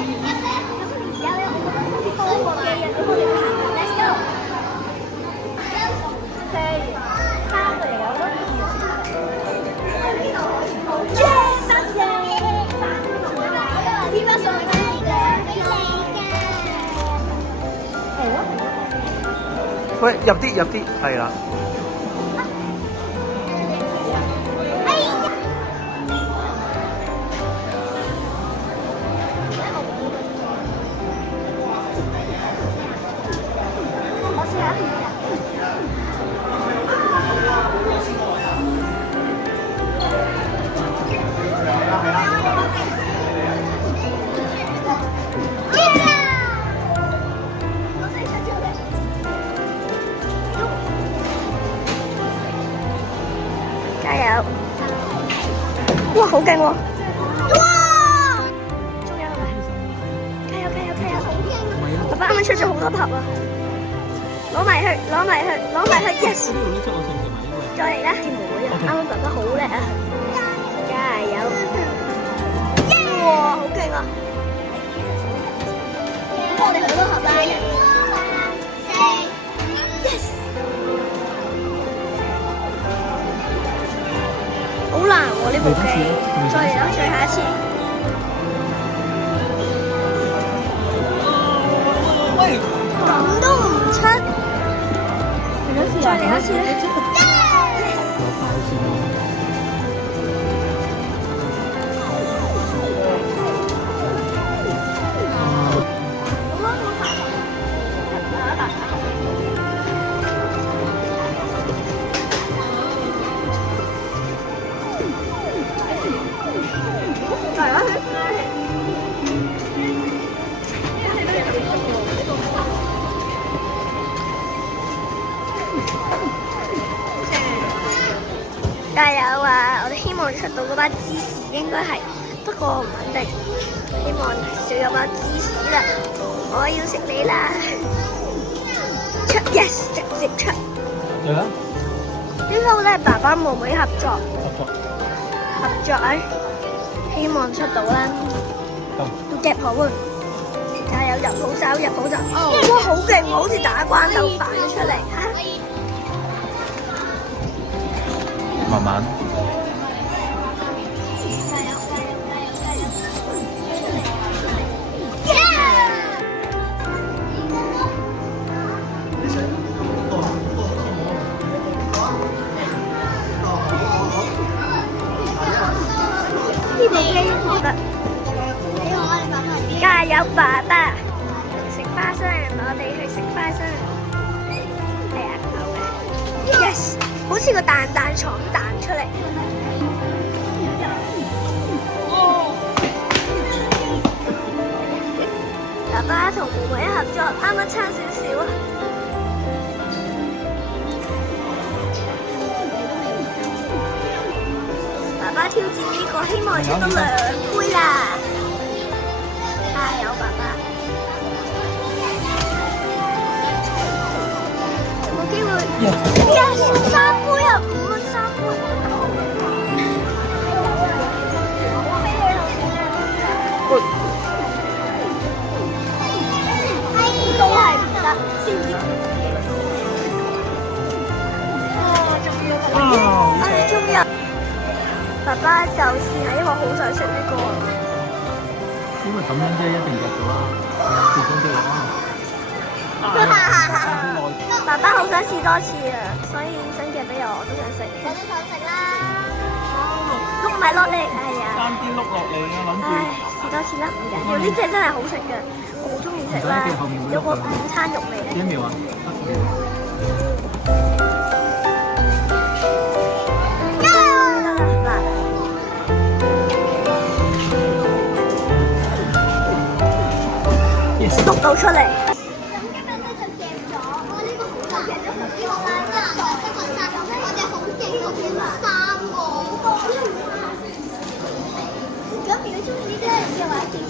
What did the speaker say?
而家咧，我覺得好似多個機啊，咁我哋行啦，Let's go。3個嚟嘅，我覺得。耶！三隻，天花送俾你嘅，俾你嘅。係咯。喂，入啲，係啦。加油！哇，好勁喎！哇！仲有啊！加油！爸爸啱啱出咗好多盒啊！攞埋去 ，yes！ 再嚟啦！啱啱爸爸好叻啊！加油！哇，好勁啊！咁我哋好多盒啦！yes！ 好難喎呢部機，再嚟啦，最後一次。咁都唔出，再嚟一次咧。加油啊！我哋希望出到嗰把芝士應該係，不過唔肯定。希望少有把芝士啦！我要食你啦！出 yes， 直接出。係啊。呢套咧爸爸妹妹合作啊！希望出到啦。要夾好啊！加油，入好手！哇，好勁喎！好似打關鬥反咗出嚟嚇。慢慢。呢部機好得，加油爸爸！食花生，我哋去食花生。係啊，好嘅。Yes， 好似個蛋廠彈出嚟。爸爸同妹妹合作，啱啱差少少啊！爸爸挑戰呢個，希望出到2杯啦！加油，爸爸！有冇機會？Yes， 3杯啊，5蚊3杯。都係唔得，先知。終於！爸爸就是係因為好想食呢個。因為咁樣啫，一定入咗啦。試咗啫爸爸好想試多次啊，所以想夾俾我都想食。我都想食啦。碌埋落嚟，係啊。爭啲碌落嚟啊，諗住。唉，試多次啦，唔緊要。呢隻真係好食嘅，我好中意食啦。有個午餐肉味。幾秒啊？碌到出嚟。咁今日咧就夾咗，我呢個好大，夾咗好多啦，一個三，我哋好勁，我夾咗3個。咁如果中意呢啲嘅話，記得